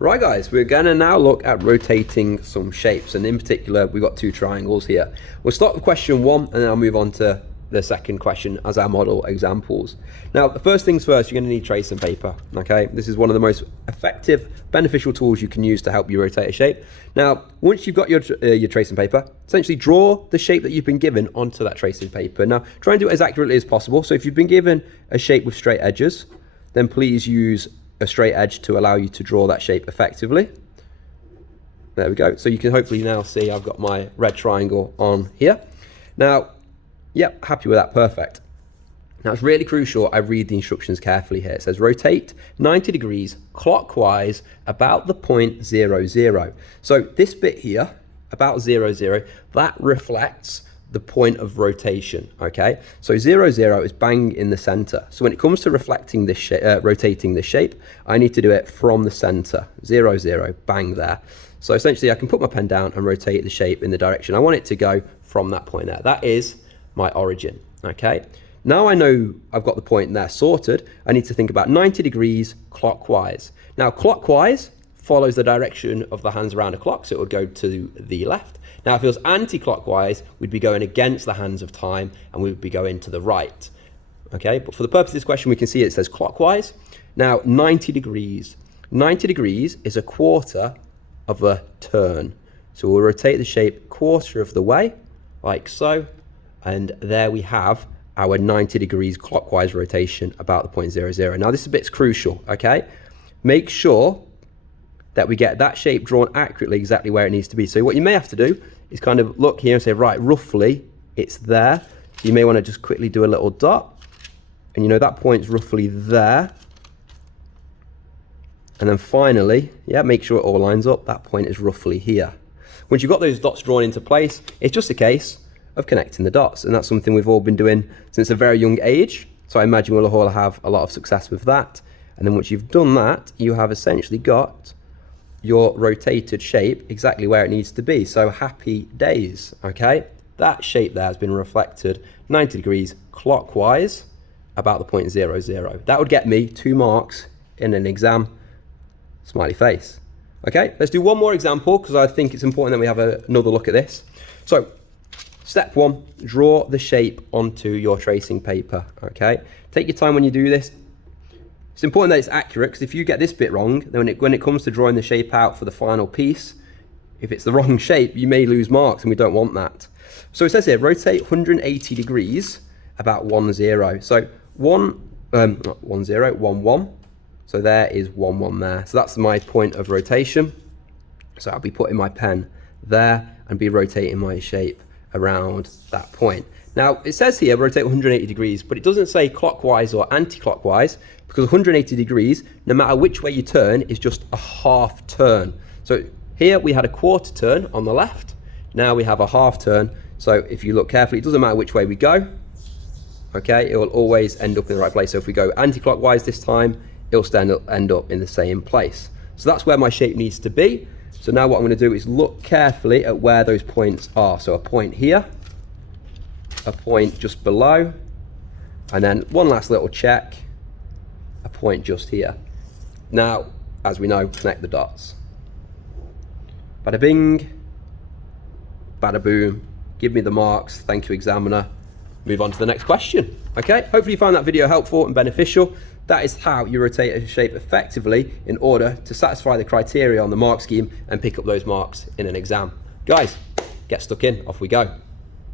Right guys, we're going to now look at rotating some shapes, and in particular we've got two triangles here. We'll start with question 1 and then I'll move on to the second question as our model examples. Now the first things first, you're going to need tracing paper. Okay, this is one of the most effective, beneficial tools you can use to help you rotate a shape. Now once you've got your tracing paper, essentially draw the shape that you've been given onto that tracing paper. Now try and do it as accurately as possible. So if you've been given a shape with straight edges, then please use a straight edge to allow you to draw that shape effectively. There we go. So you can hopefully now see I've got my red triangle on here. Now, yep, happy with that, perfect. Now it's really crucial I read the instructions carefully here. It says rotate 90 degrees clockwise about the point 0, 0. So this bit here, about 0, 0, that reflects the point of rotation, okay? So 0, 0 is bang in the center. So when it comes to reflecting this rotating this shape, I need to do it from the center. 0, 0, bang there. So essentially I can put my pen down and rotate the shape in the direction I want it to go from that point there. That is my origin, okay? Now I know I've got the point there sorted, I need to think about 90 degrees clockwise. Now clockwise follows the direction of the hands around a clock, so it would go to the left. Now if it was anti-clockwise, we'd be going against the hands of time and we would be going to the right. Okay, but for the purpose of this question, we can see it says clockwise. Now 90 degrees. 90 degrees is a quarter of a turn. So we'll rotate the shape quarter of the way, like so. And there we have our 90 degrees clockwise rotation about the point 0, 0. Now this bit's crucial, okay? Make sure that we get that shape drawn accurately exactly where it needs to be. So what you may have to do is kind of look here and say, right, roughly it's there. You may want to just quickly do a little dot, and you know that point's roughly there. And then finally, yeah, make sure it all lines up. That point is roughly here. Once you've got those dots drawn into place, it's just a case of connecting the dots, and that's something we've all been doing since a very young age. So I imagine we'll all have a lot of success with that. And then once you've done that, you have essentially got your rotated shape exactly where it needs to be. So happy days, okay? That shape there has been reflected 90 degrees clockwise about the point 0, 0. That would get me 2 marks in an exam, smiley face. Okay, let's do one more example because I think it's important that we have another look at this. So step 1, draw the shape onto your tracing paper, okay? Take your time when you do this. It's important that it's accurate, because if you get this bit wrong, then when it comes to drawing the shape out for the final piece, if it's the wrong shape, you may lose marks, and we don't want that. So it says here, rotate 180 degrees about 1, 0. So 1, 0, 1, 1. So there is 1, 1 there. So that's my point of rotation. So I'll be putting my pen there and be rotating my shape around that point. Now it says here rotate 180 degrees, but it doesn't say clockwise or anti-clockwise, because 180 degrees, no matter which way you turn, is just a half turn. So here we had a quarter turn on the left, now we have a half turn. So if you look carefully, it doesn't matter which way we go, okay, it will always end up in the right place. So if we go anti-clockwise this time, it'll still end up in the same place. So that's where my shape needs to be. So now what I'm going to do is look carefully at where those points are. So a point here, a point just below, and then one last little check, a point just here. Now, as we know, connect the dots. Bada bing, bada boom, give me the marks, thank you examiner. Move on to the next question. Okay, hopefully you found that video helpful and beneficial. That is how you rotate a shape effectively in order to satisfy the criteria on the mark scheme and pick up those marks in an exam. Guys, get stuck in, off we go.